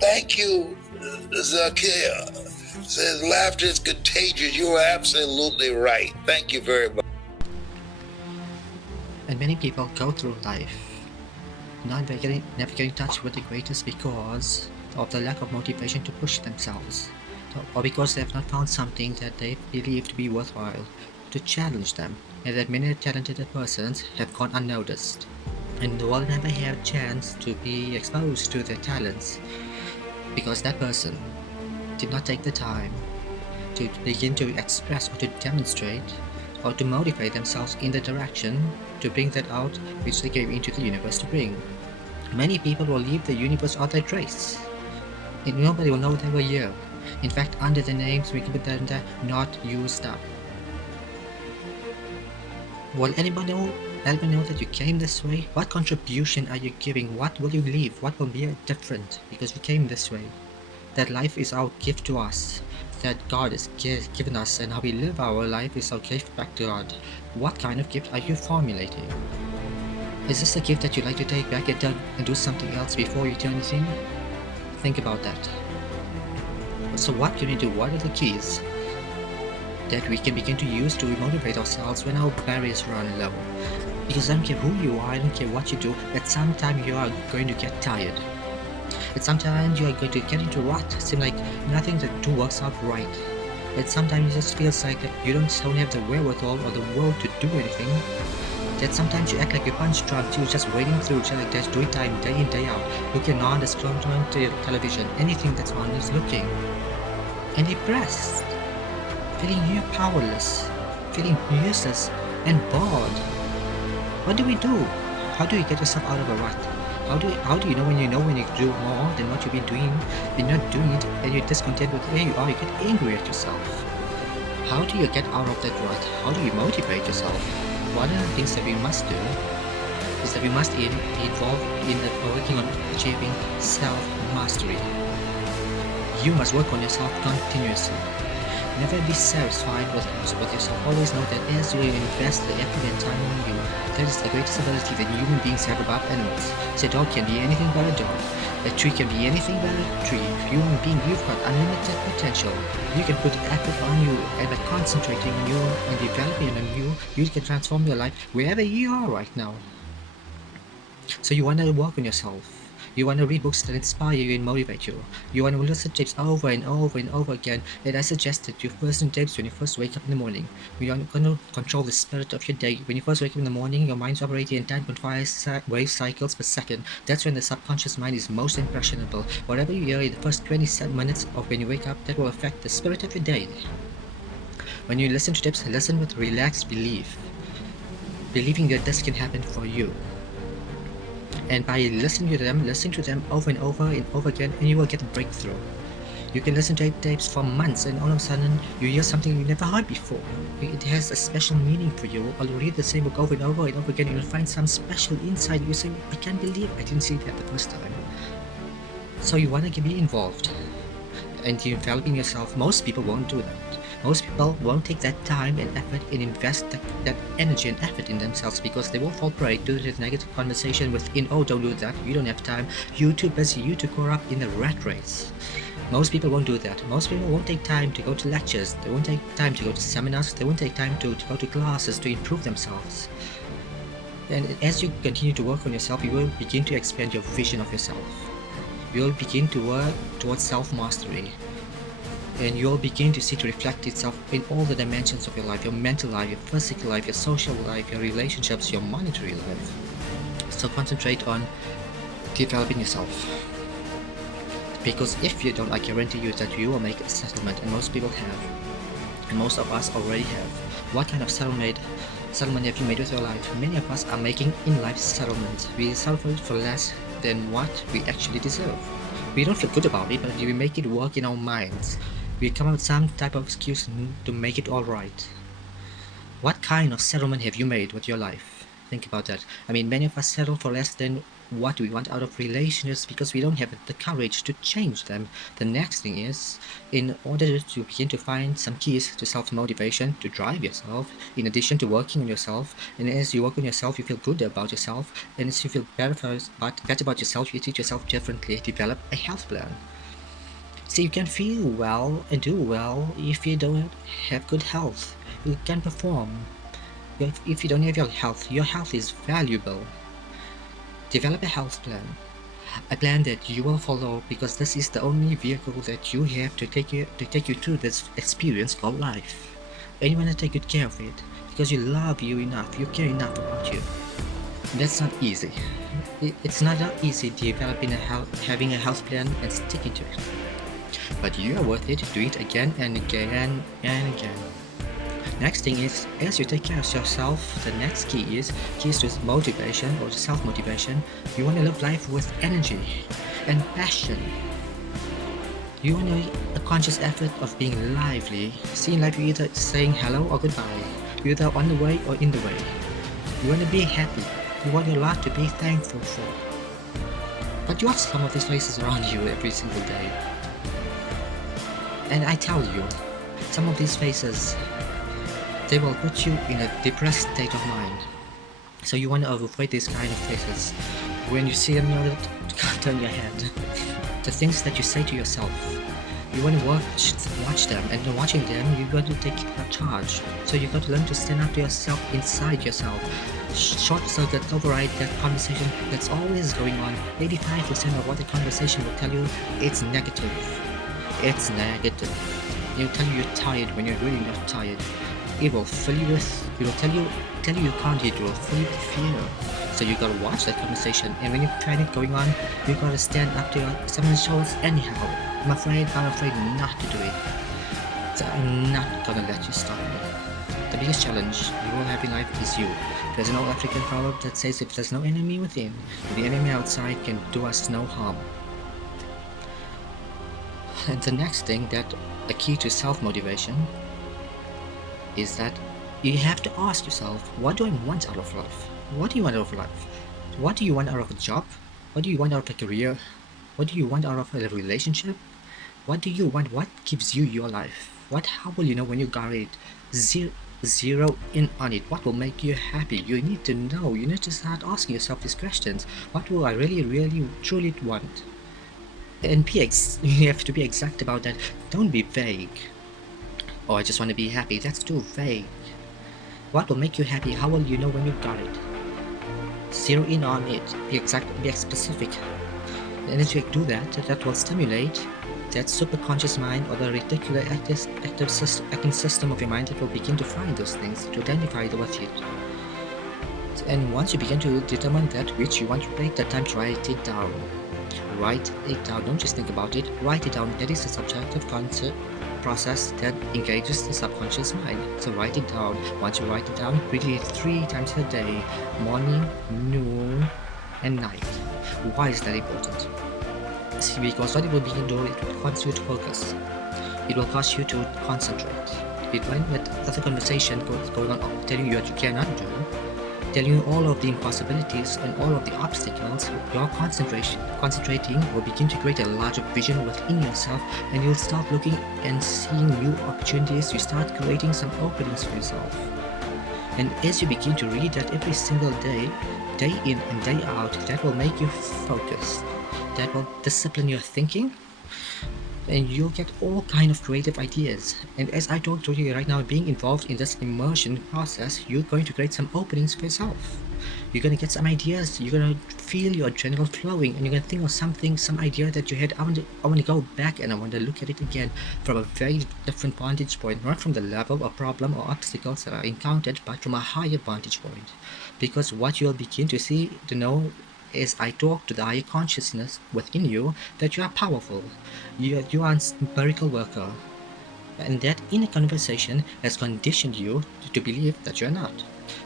Thank you, zaakir. Says laughter is contagious. You are absolutely right. Thank you very much. And many people go through life never getting in touch with the greatest because of the lack of motivation to push themselves, or because they have not found something that they believe to be worthwhile to challenge them, and that many talented persons have gone unnoticed, and will never have a chance to be exposed to their talents because that person did not take the time to begin to express or to demonstrate or to motivate themselves in the direction to bring that out which they came into the universe to bring. Many people will leave the universe without their trace, and nobody will know they were here. In fact, under the names we can put them there, not used up. Will anyone know that you came this way? What contribution are you giving? What will you leave? What will be different because we came this way? That life is our gift to us, that God has given us, and how we live our life is our gift back to God. What kind of gift are you formulating? Is this a gift that you'd like to take back and do something else before you turn it in? Think about that. So what can we do? What are the keys that we can begin to use to motivate ourselves when our barriers run low? Because I don't care who you are, I don't care what you do, at some time you are going to get tired. At some time you are going to get into rut. It seems like nothing that do works out right. At sometimes it just feels like that you don't have the wherewithal or the will to do anything. That sometimes you act like a punch drunk, you're just waiting through, just like that, doing time day in, day out, looking on the screen on television, anything that's on is looking. And depressed, feeling you powerless, feeling useless and bored. What do we do? How do you get yourself out of a rut? How do you know when you do more than what you've been doing, you're not doing it, and you're discontent with where you are, you get angry at yourself? How do you get out of that rut? How do you motivate yourself? One of the things that we must do is that we must be involved in working on achieving self-mastery. You must work on yourself continuously. Never be satisfied with yourself. Always know that as you invest the effort and time in you, that is the greatest ability that human beings have above animals. So a dog can be anything but a dog. A tree can be anything but a tree. Human being, you've got unlimited potential. You can put effort on you, and by concentrating on you and developing on you, you can transform your life wherever you are right now. So you want to work on yourself. You want to read books that inspire you and motivate you. You want to listen to tapes over and over and over again. And I suggest that you listen to tapes when you first wake up in the morning. You are going to control the spirit of your day. When you first wake up in the morning, your mind's operating in 10.5 wave cycles per second. That's when the subconscious mind is most impressionable. Whatever you hear in the first 27 minutes of when you wake up, that will affect the spirit of your day. When you listen to tapes, listen with relaxed belief. Believing that this can happen for you. And by listening to them over and over again, and you will get a breakthrough. You can listen to tapes for months, and all of a sudden you hear something you never heard before. It has a special meaning for you. Or you read the same book over and over again, you'll find some special insight. You say, I can't believe I didn't see that the first time. So you want to be involved and developing yourself. Most people won't do that. Most people won't take that time and effort and invest that energy and effort in themselves because they will fall prey to the negative conversation within, oh, don't do that, you don't have time, you're too busy, you're too caught up in the rat race. Most people won't do that. Most people won't take time to go to lectures, they won't take time to go to seminars, they won't take time to go to classes to improve themselves. And as you continue to work on yourself, you will begin to expand your vision of yourself. You will begin to work towards self-mastery. And you'll begin to see it reflect itself in all the dimensions of your life, your mental life, your physical life, your social life, your relationships, your monetary life. So concentrate on developing yourself. Because if you don't, I guarantee you that you will make a settlement, and most people have. And most of us already have. What kind of settlement have you made with your life? Many of us are making in-life settlements. We settle for less than what we actually deserve. We don't feel good about it, but we make it work in our minds. We come up with some type of excuse to make it all right. What kind of settlement have you made with your life? Think about that. I mean, many of us settle for less than what do we want out of relationships because we don't have the courage to change them. The next thing is, in order to begin to find some keys to self-motivation, to drive yourself, in addition to working on yourself, and as you work on yourself, you feel good about yourself, and as you feel better about yourself, you treat yourself differently, develop a health plan. See, you can feel well and do well if you don't have good health. You can perform. If you don't have your health is valuable. Develop a health plan. A plan that you will follow because this is the only vehicle that you have to take you through this experience called life. And you want to take good care of it because you love you enough, you care enough about you. That's not easy. It's not that easy developing having a health plan and sticking to it. But you are worth it to do it again and again and again. Next thing is, as you take care of yourself, the next key is to motivation or self-motivation. You want to live life with energy and passion. You want a conscious effort of being lively. See, in life, you're either saying hello or goodbye. You're either on the way or in the way. You want to be happy. You want your life to be thankful for. But you watch some of these faces around you every single day. And I tell you, some of these faces, they will put you in a depressed state of mind. So you want to avoid these kind of faces. When you see them, you can't turn your head. The things that you say to yourself, you want to watch them, and in watching them, you got to take charge. So you got to learn to stand up to yourself inside yourself. Short circuit, override that conversation that's always going on. 85% of what the conversation will tell you, it's negative. It's negative. It'll tell you you're tired when you're really not tired. It will fill you with, it will tell you you can't, it will fill you with fear. So you gotta watch that conversation, and when you find it going on, you gotta stand up to someone shows anyhow. I'm afraid not to do it. So I'm not gonna let you stop me. The biggest challenge you will have in life is you. There's an old African proverb that says if there's no enemy within, the enemy outside can do us no harm. And the next thing, that a key to self-motivation, is that you have to ask yourself, what do I want out of life? What do you want out of life? What do you want out of a job? What do you want out of a career? What do you want out of a relationship? What do you want? What gives you your life? How will you know when you got it? Zero in on it. What will make you happy? You need to know. You need to start asking yourself these questions. What do I really, truly want? And you have to be exact about that. Don't be vague. Oh, I just want to be happy. That's too vague. What will make you happy? How will you know when you got it? Zero in on it. Be exact, be specific. And as you do that, that will stimulate that superconscious mind or the reticular acting system of your mind that will begin to find those things, to identify with it. And once you begin to determine that which you want to take, that time to write it down. Write it down. Don't just think about it. Write it down. That is a subjective concept process that engages the subconscious mind. So write it down. Once you write it down, read it 3 times a day, morning, noon, and night. Why is that important? See, because what it will begin to do, it will cause you to focus. It will cause you to concentrate. It won't let other conversation going on telling you what you cannot do, telling you all of the impossibilities and all of the obstacles. Your concentrating will begin to create a larger vision within yourself, and you'll start looking and seeing new opportunities. You start creating some openings for yourself. And as you begin to read that every single day, day in and day out, that will make you focused. That will discipline your thinking, and you'll get all kind of creative ideas. And as I talk to you right now, being involved in this immersion process, you're going to create some openings for yourself. You're going to get some ideas. You're going to feel your adrenaline flowing, and you're going to think of some idea that you had. I want to go back and I want to look at it again from a very different vantage point, not from the level of problem or obstacles that are encountered, but from a higher vantage point. Because what you'll begin to see, to know, as I talk to the higher consciousness within you, that you are powerful. You are a miracle worker. And that inner conversation has conditioned you to believe that you're not.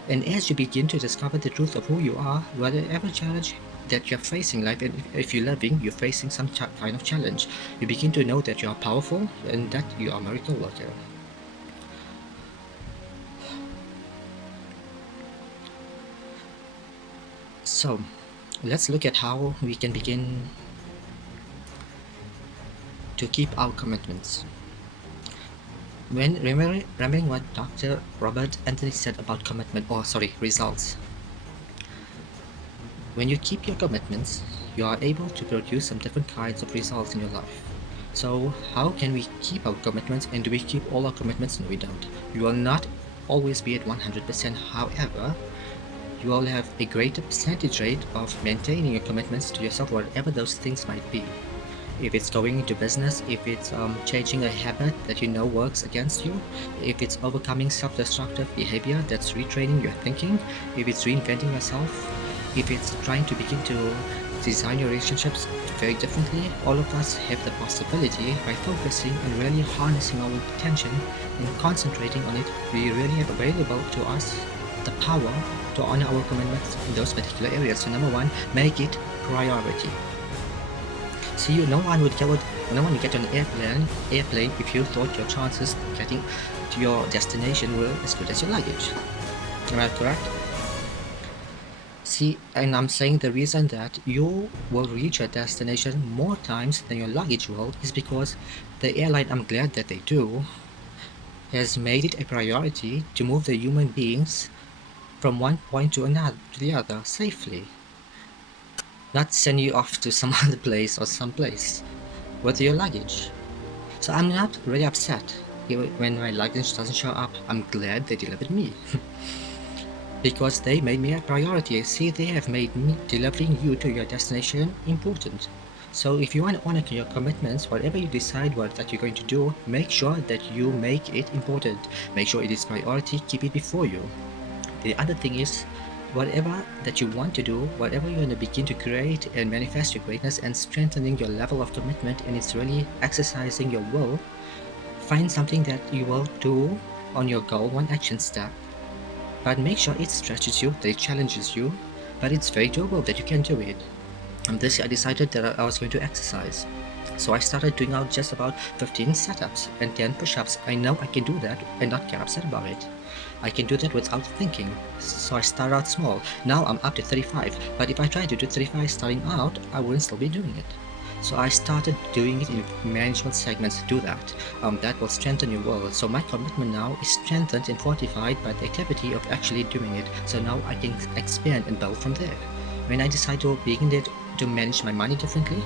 And as you begin to discover the truth of who you are, whatever challenge that you're facing in life, and if you're loving, you're facing some kind of challenge, you begin to know that you are powerful and that you are a miracle worker. So, Let's look at how we can begin to keep our commitments. When remembering what Dr. Robert Anthony said about commitment, results. When you keep your commitments, you are able to produce some different kinds of results in your life. So how can we keep our commitments, and do we keep all our commitments? No, we don't. You will not always be at 100%. However, you will have a greater percentage rate of maintaining your commitments to yourself, whatever those things might be. If it's going into business, if it's changing a habit that you know works against you, if it's overcoming self-destructive behavior that's retraining your thinking, if it's reinventing yourself, if it's trying to begin to design your relationships very differently, all of us have the possibility, by focusing and really harnessing our attention and concentrating on it, we really have available to us the power to honor our commitments in those particular areas. So number one, make it priority. See, no one would get on an airplane if you thought your chances getting to your destination were as good as your luggage. Am I correct? See, and I'm saying the reason that you will reach your destination more times than your luggage will is because the airline, I'm glad that they do, has made it a priority to move the human beings from one point to the other safely. Not send you off to some other place or someplace with your luggage. So I'm not really upset when my luggage doesn't show up. I'm glad they delivered me. Because they made me a priority. See, they have made me delivering you to your destination important. So if you want to honor your commitments, whatever you decide that you're going to do, make sure that you make it important. Make sure it is priority, keep it before you. The other thing is, whatever that you want to do, whatever you're going to begin to create and manifest your greatness and strengthening your level of commitment, and it's really exercising your will, find something that you will do on your goal, one action step. But make sure it stretches you, that it challenges you, but it's very doable, that you can do it. And this year I decided that I was going to exercise. So I started doing out just about 15 setups and 10 push-ups. I know I can do that and not get upset about it. I can do that without thinking. So I started out small. Now I'm up to 35. But if I tried to do 35 starting out, I wouldn't still be doing it. So I started doing it in management segments to do that. That will strengthen your will. So my commitment now is strengthened and fortified by the activity of actually doing it. So now I can expand and build from there. When I decided to begin to manage my money differently,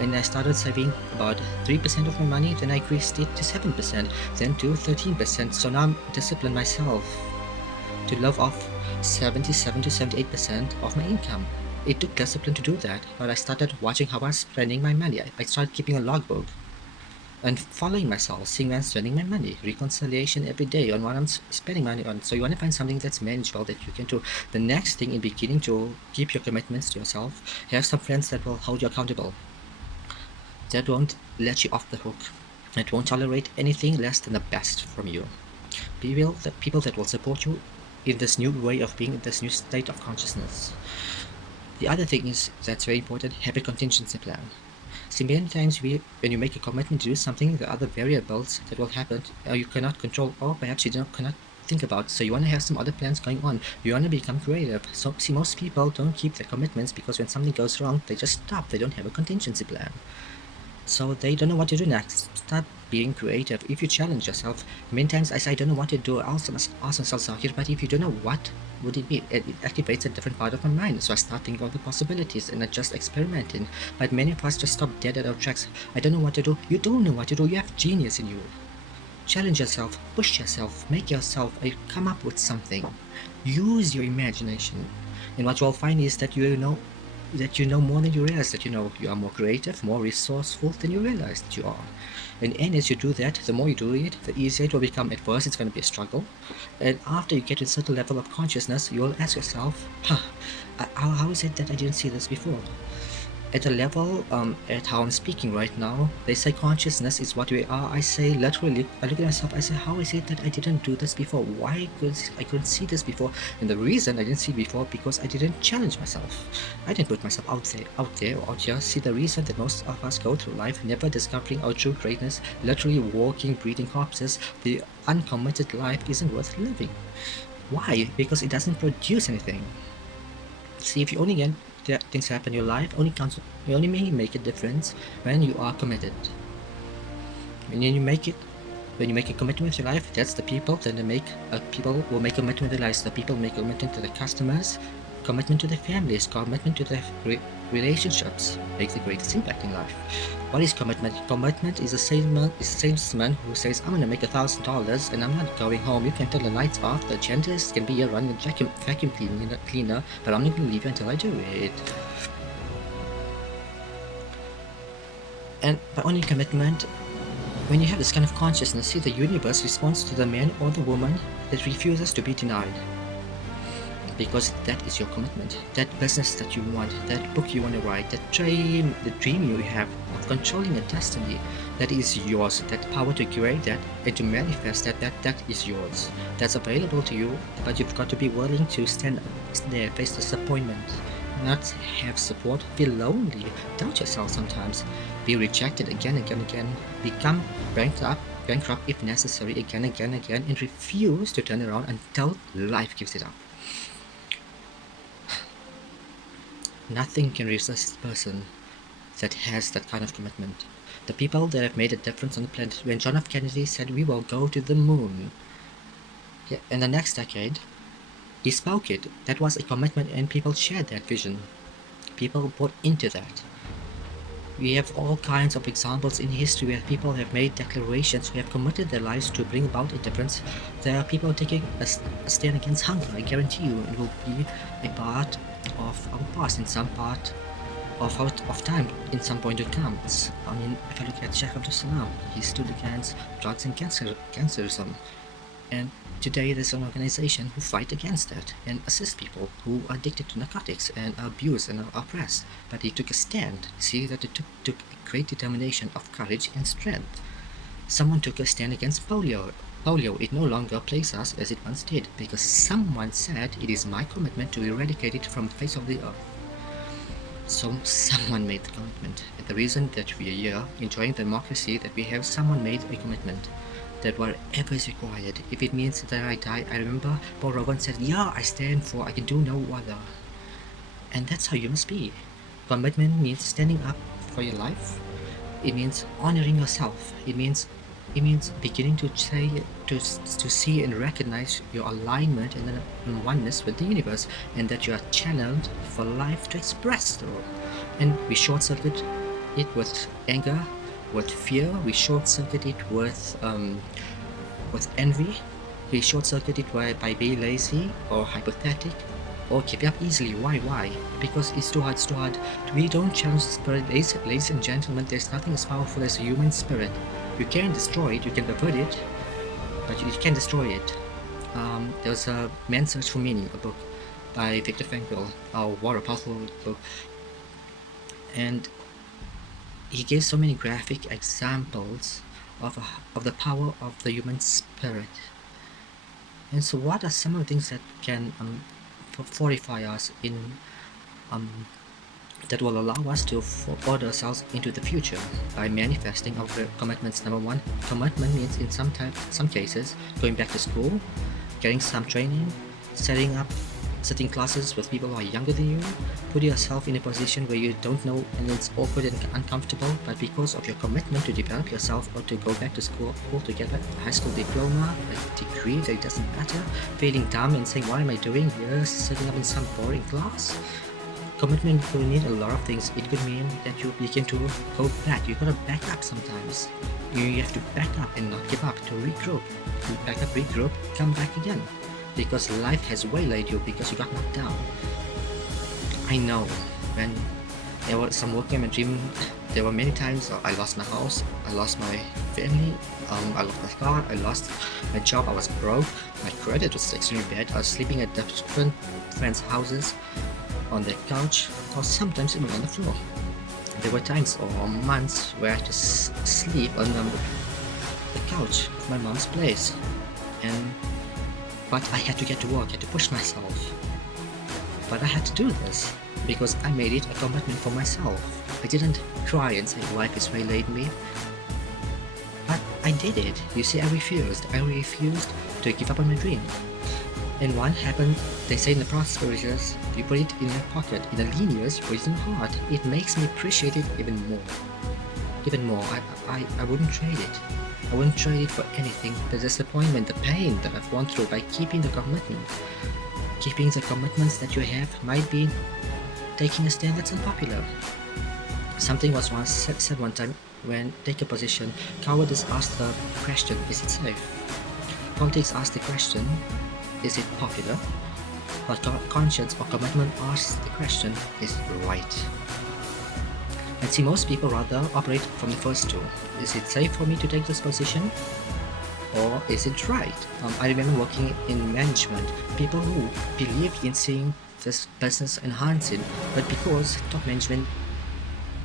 and I started saving about 3% of my money, then I increased it to 7%, then to 13%. So now I'm disciplined myself to live off 77 to 78% of my income. It took discipline to do that, but I started watching how I was spending my money. I started keeping a logbook and following myself, seeing where I'm spending my money, reconciliation every day on what I'm spending money on. So you want to find something that's manageable that you can do. The next thing, in beginning to keep your commitments to yourself, have some friends that will hold you accountable, that won't let you off the hook, that won't tolerate anything less than the best from you. People that will support you in this new way of being, in this new state of consciousness. The other thing is, that's very important, have a contingency plan. See, many times when you make a commitment to do something, the other variables that will happen, you cannot control, or perhaps you cannot think about. So you want to have some other plans going on. You want to become creative. So see, most people don't keep their commitments because when something goes wrong, they just stop. They don't have a contingency plan. So they don't know what to do next. Start being creative. If you challenge yourself, many times I say I don't know what to do. Awesome, zaakir. But if you don't know what would it be, it activates a different part of my mind. So I start thinking of the possibilities and I just experimenting. But many of us just stop dead at our tracks. I don't know what to do. You don't know what to do. You have genius in you. Challenge yourself, push yourself, make yourself come up with something. Use your imagination, and what you'll find is that you know more than you realize. That you are more creative, more resourceful than you realize that you are. And as you do that, the more you do it, the easier it will become. At first, it's going to be a struggle, and after you get to a certain level of consciousness, you will ask yourself, how is it that I didn't see this before? At a level, at how I'm speaking right now, they say consciousness is what we are. I say literally, I look at myself, I say, how is it that I didn't do this before? Why I couldn't see this before? And the reason I didn't see before, because I didn't challenge myself. I didn't put myself out here. See, the reason that most of us go through life never discovering our true greatness, literally walking, breathing corpses, the uncommitted life isn't worth living. Why? Because it doesn't produce anything. See, if you only things happen in your life only may make a difference when you are committed. When you make a commitment with your life, that's the people. Then people will make a commitment with their lives. The people make a commitment to the customers, commitment to their families, commitment to their relationships. Make the greatest impact in life. What is commitment? Commitment is a salesman who says, "I'm gonna make $1,000 and I'm not going home. You can turn the lights off. The janitors can be here running a vacuum cleaner, but I'm not gonna leave you until I do it." And by only commitment, when you have this kind of consciousness, see, the universe responds to the man or the woman that refuses to be denied. Because that is your commitment. That business that you want, that book you want to write, that dream, the dream you have of controlling your destiny, that is yours. That power to create that and to manifest that is yours. That's available to you, but you've got to be willing to stand there, face disappointment, not have support, feel lonely, doubt yourself sometimes, be rejected again and again, become bankrupt if necessary again and again, and refuse to turn around until life gives it up. Nothing can resist the person that has that kind of commitment. The people that have made a difference on the planet. When John F. Kennedy said we will go to the moon, in the next decade, he spoke it. That was a commitment, and people shared that vision. People bought into that. We have all kinds of examples in history where people have made declarations, who have committed their lives to bring about a difference. There are people taking a stand against hunger. I guarantee you it will be a part of our past in some part of time in some point to come. I mean, if I look at Sheikh Abdul Salam, he stood against drugs and cancerism. And today there's an organization who fight against that and assist people who are addicted to narcotics and are abused and are oppressed. But he took a stand. See that it took a great determination of courage and strength. Someone took a stand against polio. Polio, it no longer plagues us as it once did, because someone said, "It is my commitment to eradicate it from the face of the earth." So someone made the commitment. And the reason that we are here enjoying democracy, that we have someone made a commitment that whatever is required, if it means that I die. I remember Paul Rowan said, "Yeah, I stand for, I can do no other." And that's how you must be. Commitment means standing up for your life. It means honoring yourself. It means beginning to see and recognize your alignment and oneness with the universe, and that you are channeled for life to express through. And we short circuit it with anger, with fear. We short circuit it with envy. We short circuit it by being lazy or hypothetic or giving up easily. Why? Because it's too hard. We don't challenge the spirit. Ladies and gentlemen, there's nothing as powerful as a human spirit. You can destroy it, you can pervert it, but you can't destroy it. There was a Man's Search for Meaning, a book by Viktor Frankl, a war apostle book, and he gave so many graphic examples of the power of the human spirit. And so, what are some of the things that can fortify us in that will allow us to forward ourselves into the future by manifesting our commitments? Number one, commitment means in some cases going back to school, getting some training, setting classes with people who are younger than you, putting yourself in a position where you don't know and it's awkward and uncomfortable, but because of your commitment to develop yourself or to go back to school altogether, a high school diploma, a degree that it doesn't matter, feeling dumb and saying, "What am I doing here, sitting up in some boring class?" Commitment could mean a lot of things. It could mean that you begin to go back. You gotta back up sometimes. You have to back up and not give up, to regroup. You back up, regroup, come back again. Because life has waylaid you because you got knocked down. I know when there was some working on my dream, there were many times I lost my house, I lost my family, I lost my car, I lost my job, I was broke, my credit was extremely bad, I was sleeping at different friends' houses, on their couch, or sometimes even on the floor. There were times or months where I had to sleep on the couch of my mom's place, but I had to get to work, I had to push myself. But I had to do this because I made it a commitment for myself. I didn't cry and say life is waylaid me, but I did it. You see, I refused to give up on my dream. And one happened, they say in the prosperous, you put it in your pocket. In the linears, you put it in your heart. It makes me appreciate it even more. Even more. I wouldn't trade it. I wouldn't trade it for anything. The disappointment, the pain that I've gone through by keeping the commitment. Keeping the commitments that you have might be taking a stand that's unpopular. Something was once said one time when take a position, cowardice asked the question, is it safe? Politics asked the question, is it popular? But conscience or commitment asks the question, is it right? And see, most people rather operate from the first two. Is it safe for me to take this position? Or is it right? I remember working in management, people who believed in seeing this business enhancing, but because top management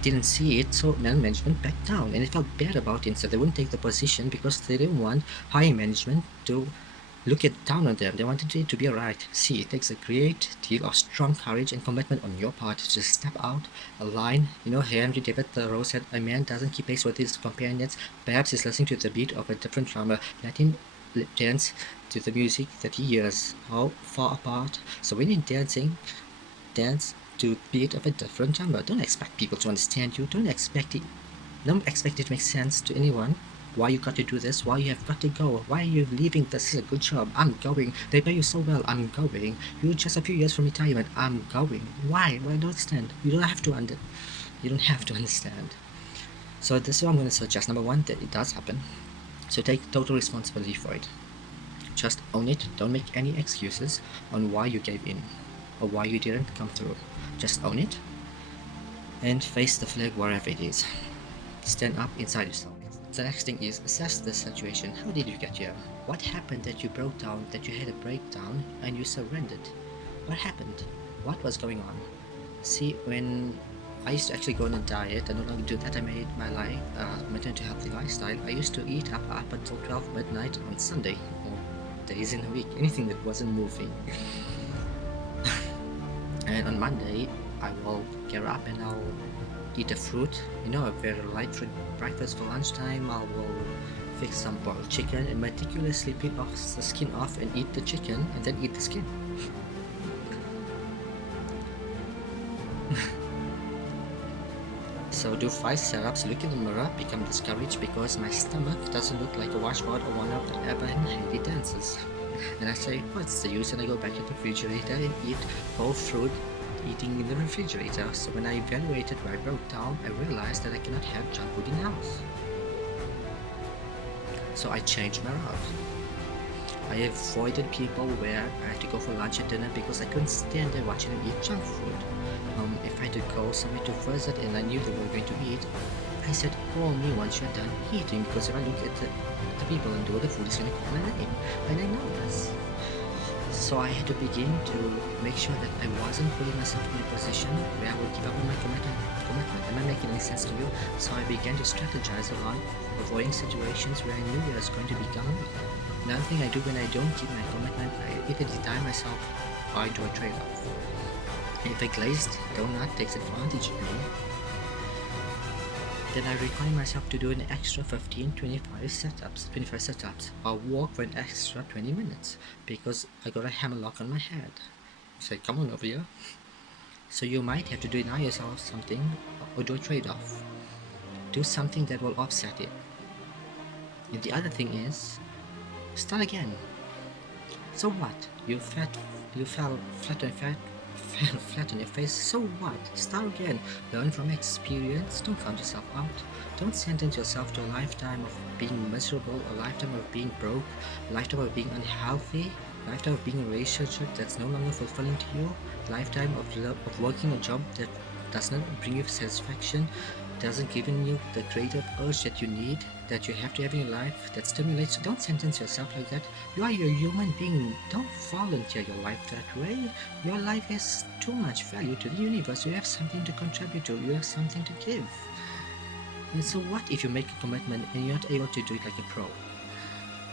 didn't see it, so middle management backed down, and they felt bad about it, so they wouldn't take the position because they didn't want higher management to look it down on them. They wanted it to be right. See, it takes a great deal of strong courage and commitment on your part to just step out a line. Henry David Thoreau said, a man doesn't keep pace with his companions. Perhaps he's listening to the beat of a different drummer. Let him dance to the music that he hears. How far apart? So when you're dancing, dance to the beat of a different drummer. Don't expect people to understand you. Don't expect it to make sense to anyone. Why you got to do this? Why you have got to go? Why are you leaving? This is a good job. I'm going. They pay you so well. I'm going. You're just a few years from retirement. I'm going. Why? Why don't understand? You don't have to understand. So this is what I'm going to suggest. Number one, that it does happen. So take total responsibility for it. Just own it. Don't make any excuses on why you gave in or why you didn't come through. Just own it and face the flag wherever it is. Stand up inside yourself. The next thing is assess the situation. How did you get here? What happened that you broke down, that you had a breakdown and you surrendered? What happened? What was going on? See, when I used to actually go on a diet, I no longer do that. I made my life, maintain a healthy lifestyle. I used to eat up until 12 midnight on Sunday or days in a week, anything that wasn't moving. And on Monday, I will get up and I'll eat a fruit, a very light fruit breakfast for lunchtime. I will fix some boiled chicken and meticulously peel off the skin off and eat the chicken and then eat the skin. So do 5 setups, look in the mirror, become discouraged because my stomach doesn't look like a washboard or one of the Abraham Haley dances. And I say, what's the use? And I go back to the refrigerator and eat whole fruit, eating in the refrigerator. So when I evaluated where I broke down, I realized that I cannot have junk food in the house. So I changed my route. I avoided people where I had to go for lunch and dinner because I couldn't stand there watching them eat junk food. If I had to go somewhere to visit and I knew they were going to eat, I said, call me once you're done eating, because if I look at the people and do the food, is going to call my name, and I know this. So I had to begin to make sure that I wasn't putting myself in a position where I would give up on my commitment. Am I making any sense to you? So I began to strategize around avoiding situations where I knew I was going to be gone. Another thing I do when I don't keep my commitment, I either deny myself or I do a trade-off. If a glazed donut takes advantage of me, then I require myself to do an extra 25 setups. I'll walk for an extra 20 minutes because I got a hammerlock on my head. Say, come on over here. So you might have to deny yourself something or do a trade-off. Do something that will offset it. And the other thing is, start again. So what? You fell flat on your face, so what? Start again. Learn from experience. Don't count yourself out. Don't sentence yourself to a lifetime of being miserable, a lifetime of being broke, a lifetime of being unhealthy, a lifetime of being in a relationship that's no longer fulfilling to you, a lifetime of working a job that does not bring you satisfaction, doesn't give you the creative urge that you need, that you have to have in your life, that stimulates. Don't sentence yourself like that. You are a human being. Don't volunteer your life that way. Your life has too much value to the universe. You have something to contribute to. You have something to give. And so what if you make a commitment and you're not able to do it like a pro?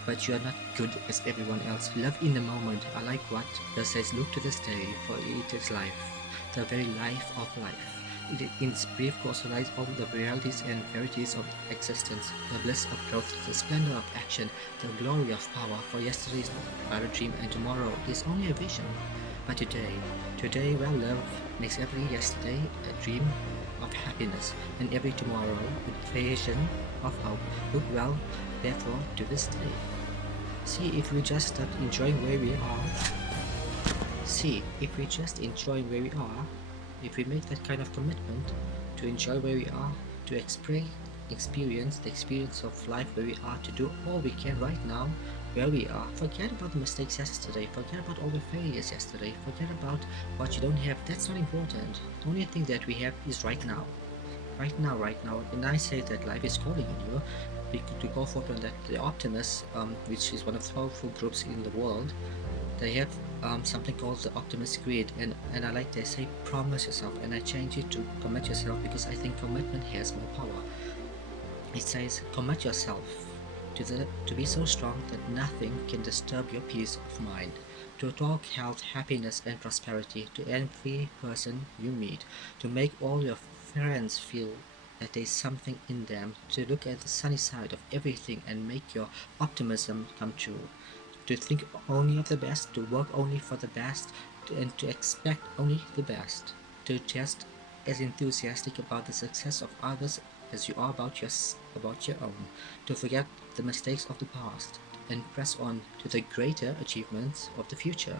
But you are not good as everyone else. Live in the moment. I like what God says, look to this day, for it is life, the very life of life. in its brief course lies all the realities and verities of existence, the bliss of growth, the splendor of action, the glory of power, for yesterday is but a dream and tomorrow is only a vision. But today well lived makes every yesterday a dream of happiness, and every tomorrow a vision of hope. Look well, therefore, to this day. See if we just start enjoying where we are. See if we just enjoy where we are, if we make that kind of commitment to enjoy where we are, to experience the experience of life where we are, to do all we can right now where we are. Forget about the mistakes yesterday, forget about all the failures yesterday, forget about what you don't have. That's not important. The only thing that we have is right now. Right now. And I say that life is calling on you to go forth on that. The Optimists, which is one of the powerful groups in the world, they have something called the Optimist Creed, and I like they say promise yourself, and I change it to commit yourself because I think commitment has more power. It says commit yourself to be so strong that nothing can disturb your peace of mind, to talk health, happiness, and prosperity to every person you meet, to make all your friends feel that there's something in them, to look at the sunny side of everything and make your optimism come true, to think only of the best, to work only for the best, and to expect only the best, to just as enthusiastic about the success of others as you are about your own, to forget the mistakes of the past and press on to the greater achievements of the future,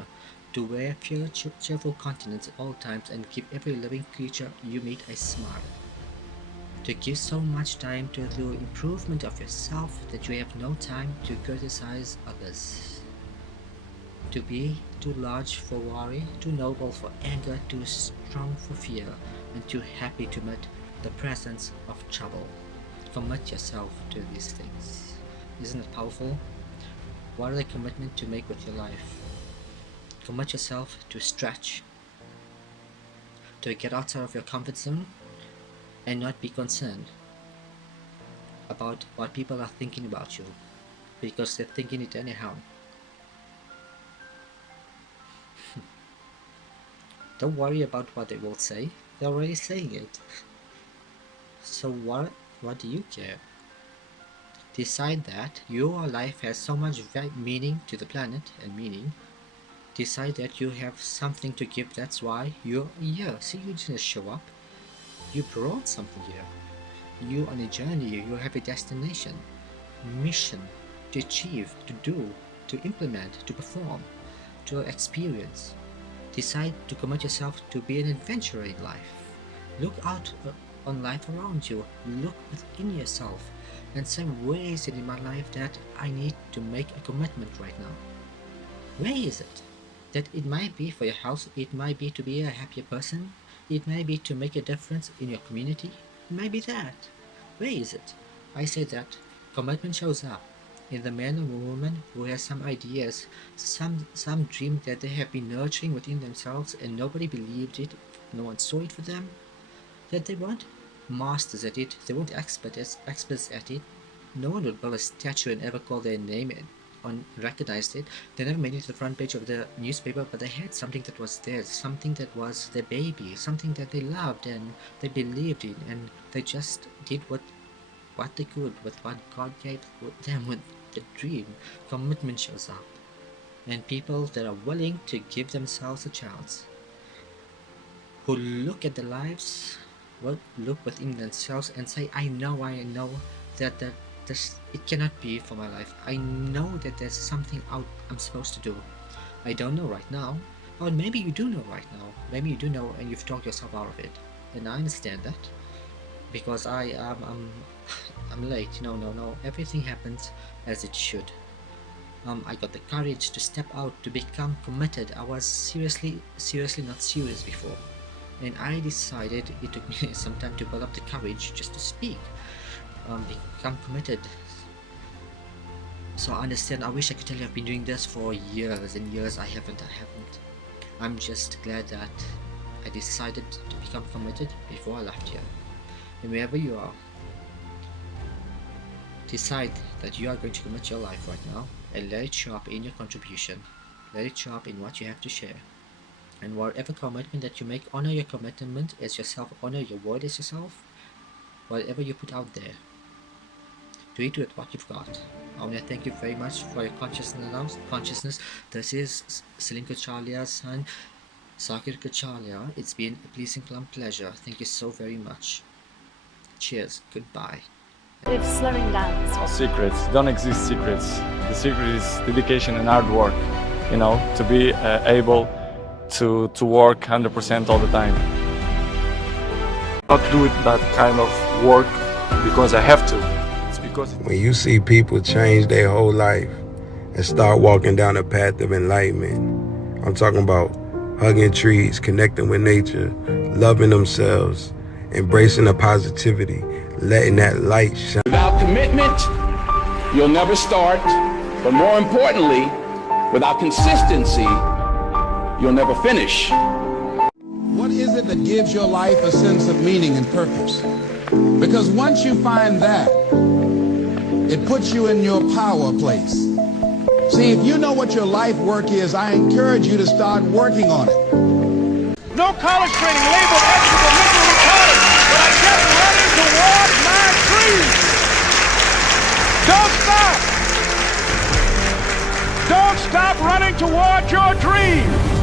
to wear pure cheerful countenance at all times and give every living creature you meet a smile, to give so much time to the improvement of yourself that you have no time to criticize others, to be too large for worry, too noble for anger, too strong for fear, and too happy to meet the presence of trouble. Commit yourself to these things. Isn't it powerful? What are the commitment to make with your life? Commit yourself to stretch, to get outside of your comfort zone, and not be concerned about what people are thinking about you, because they're thinking it anyhow. Don't worry about what they will say. They're already saying it. So what do you care? Decide that your life has so much meaning to the planet and meaning. Decide that you have something to give. That's why you're here. See, you didn't show up. You brought something here. You're on a journey. You have a destination, mission to achieve, to do, to implement, to perform, to experience. Decide to commit yourself to be an adventurer in life. Look out on life around you. Look within yourself and say, where is it in my life that I need to make a commitment right now? Where is it? That it might be for your health, it might be to be a happier person, it might be to make a difference in your community, it might be that. Where is it? I say that commitment shows up in the man or woman who has some ideas, some dream that they have been nurturing within themselves and nobody believed it, no one saw it for them, that they weren't masters at it, they weren't experts at it, no one would build a statue and ever call their name and recognized it. They never made it to the front page of the newspaper, but they had something that was theirs, something that was their baby, something that they loved and they believed in, and they just did what they could with what God gave them with the dream. Commitment shows up, and people that are willing to give themselves a chance, who look at their lives, look within themselves and say, I know that it cannot be for my life. I know that there's something out I'm supposed to do. I don't know right now, or maybe you do know right now. Maybe you do know and you've talked yourself out of it, and I understand that because I'm late. No. Everything happens as it should. I got the courage to step out, to become committed. I was seriously not serious before, and I decided it took me some time to build up the courage just to speak, become committed. So I understand. I wish I could tell you I've been doing this for years and years. I haven't. I'm just glad that I decided to become committed before I left here. And wherever you are, decide that you are going to commit your life right now and let it show up in your contribution. Let it show up in what you have to share. And whatever commitment that you make, honor your commitment as yourself, honor your word as yourself. Whatever you put out there, do it with what you've got. I want to thank you very much for your consciousness. This is Celine Cachalia's son, Zaakir Cachalia. It's been a pleasing pleasure. Thank you so very much. Cheers. Goodbye. If slowing down. No secrets. Don't exist secrets. The secret is dedication and hard work. You know, to be able to work 100% all the time. Not do that kind of work because I have to. It's because when you see people change their whole life and start walking down a path of enlightenment, I'm talking about hugging trees, connecting with nature, loving themselves, embracing the positivity, letting that light shine. Without commitment, you'll never start. But more importantly, without consistency, you'll never finish. What is it that gives your life a sense of meaning and purpose? Because once you find that, it puts you in your power place. See, if you know what your life work is, I encourage you to start working on it. No college training, labeled extra, mentally retarded, but I kept running towards my dreams. Don't stop. Don't stop running towards your dreams.